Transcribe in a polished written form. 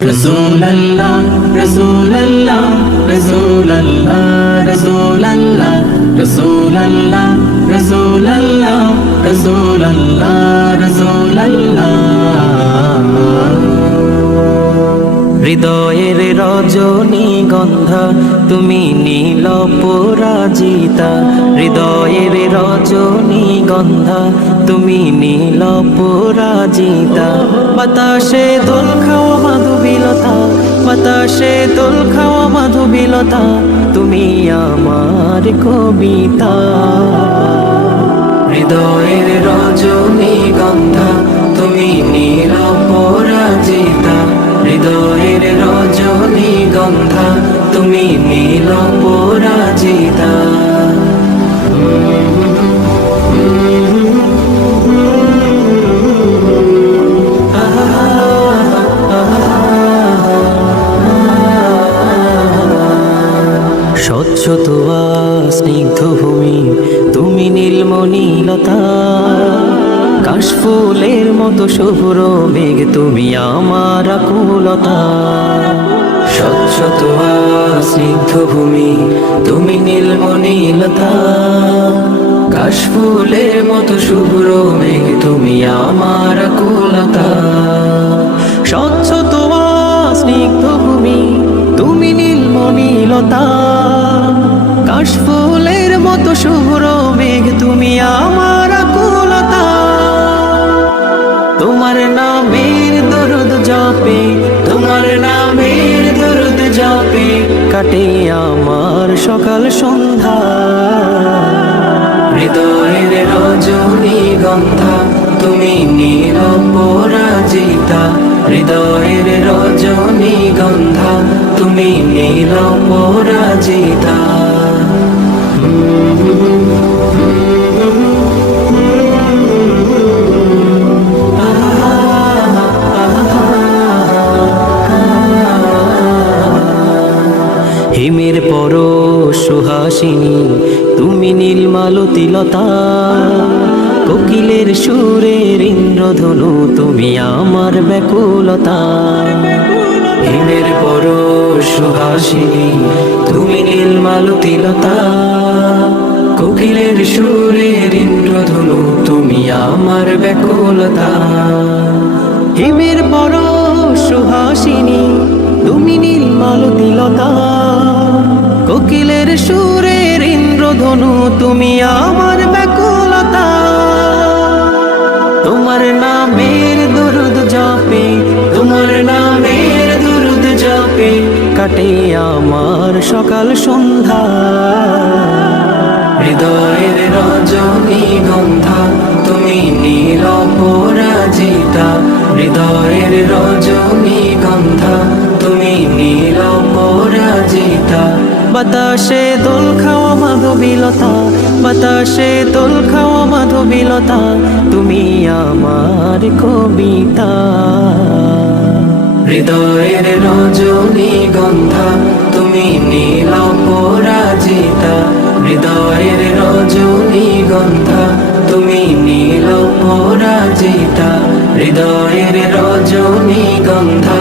Rasulallah, Rasulallah, Rasulallah, Rasulallah, Rasulallah, Rasulallah, Rasulallah, Rasulallah। হৃদয়ের রজনীগন্ধা তুমি নীল পরাজিতা, হৃদয়ের রজনীগন্ধা তুমি নীল পরাজিতা। বাতাসে দোল খাওয়া মাধুবিলতা, বাতাসে দোল খাওয়া মাধুবিলতা, তুমি আমার কবিতা। হৃদয়ের রজনীগন্ধা তুমি নীল পরাজিতা, হৃদয়ের রজনীগন্ধা তুমি নীল পরাজিতা। স্বচ্ছ তোয়া স্নিগ্ধ ভূমি তুমি নীলমণিলতা, কাশফুলের মতো শুভ্র মেঘ তুমি আমার আকুলতা। স্বচ্ছ তোয়া স্নিগ্ধ ভূমি তুমি নীলমণিলতা, কাশফুলের মতো শুভ্র মেঘ তুমি আমার আকুলতা। স্বচ্ছ তোয়া স্নিগ্ধ ভূমি তুমি নীলমণিলতা, কাশফুলের মতো শুভ্র মেঘ তুমি আমার আকুলতা। তোমার নামের দরুদ জপে, তোমার নামের দরুদ জপে কাটে আমার সকাল সন্ধ্যা। হৃদয়ের রজনীগন্ধা তুমি নীল পরাজিতা, হৃদয়ের রজনীগন্ধা তুমি নীল পরাজিতা। হিমের পরশ সুহাসিনী তুমি নীলমালতিলতা, কোকিলের সুরের ইন্দ্রধনু তুমি আমার ব্যাকুলতা। হিমের পরশ সুহাসিনী তুমি নীলমালতিলতা, কোকিলের সুরের ইন্দ্রধনু তুমি আমার ব্যাকুলতা। হিমের পরশ সুহাসিনী তুমি নীলমালতিলতা, কোকিলের সুরের ইন্দ্রধনু তুমি আমার ব্যাকুলতা। তোমার নামের দরুদ জপে, তোমার নামের দরুদ জপে কাটে আমার সকাল সন্ধ্যা। হৃদয়ের রজনীগন্ধা তুমি নীল পরাজিতা, হৃদয়ের রজনীগন্ধা তুমি নীল পরাজিতা। বাতাসে দোল খাওয়া মাধুবিলতা, বাতাসে দোল খাওয়া মাধুবিলতা, তুমি আমার কবিতা। হৃদয়ের রজনীগন্ধা তুমি নীল পরাজিতা, হৃদয়ের রজনীগন্ধা তুমি নীল পরাজিতা, হৃদয়ের রজনীগন্ধা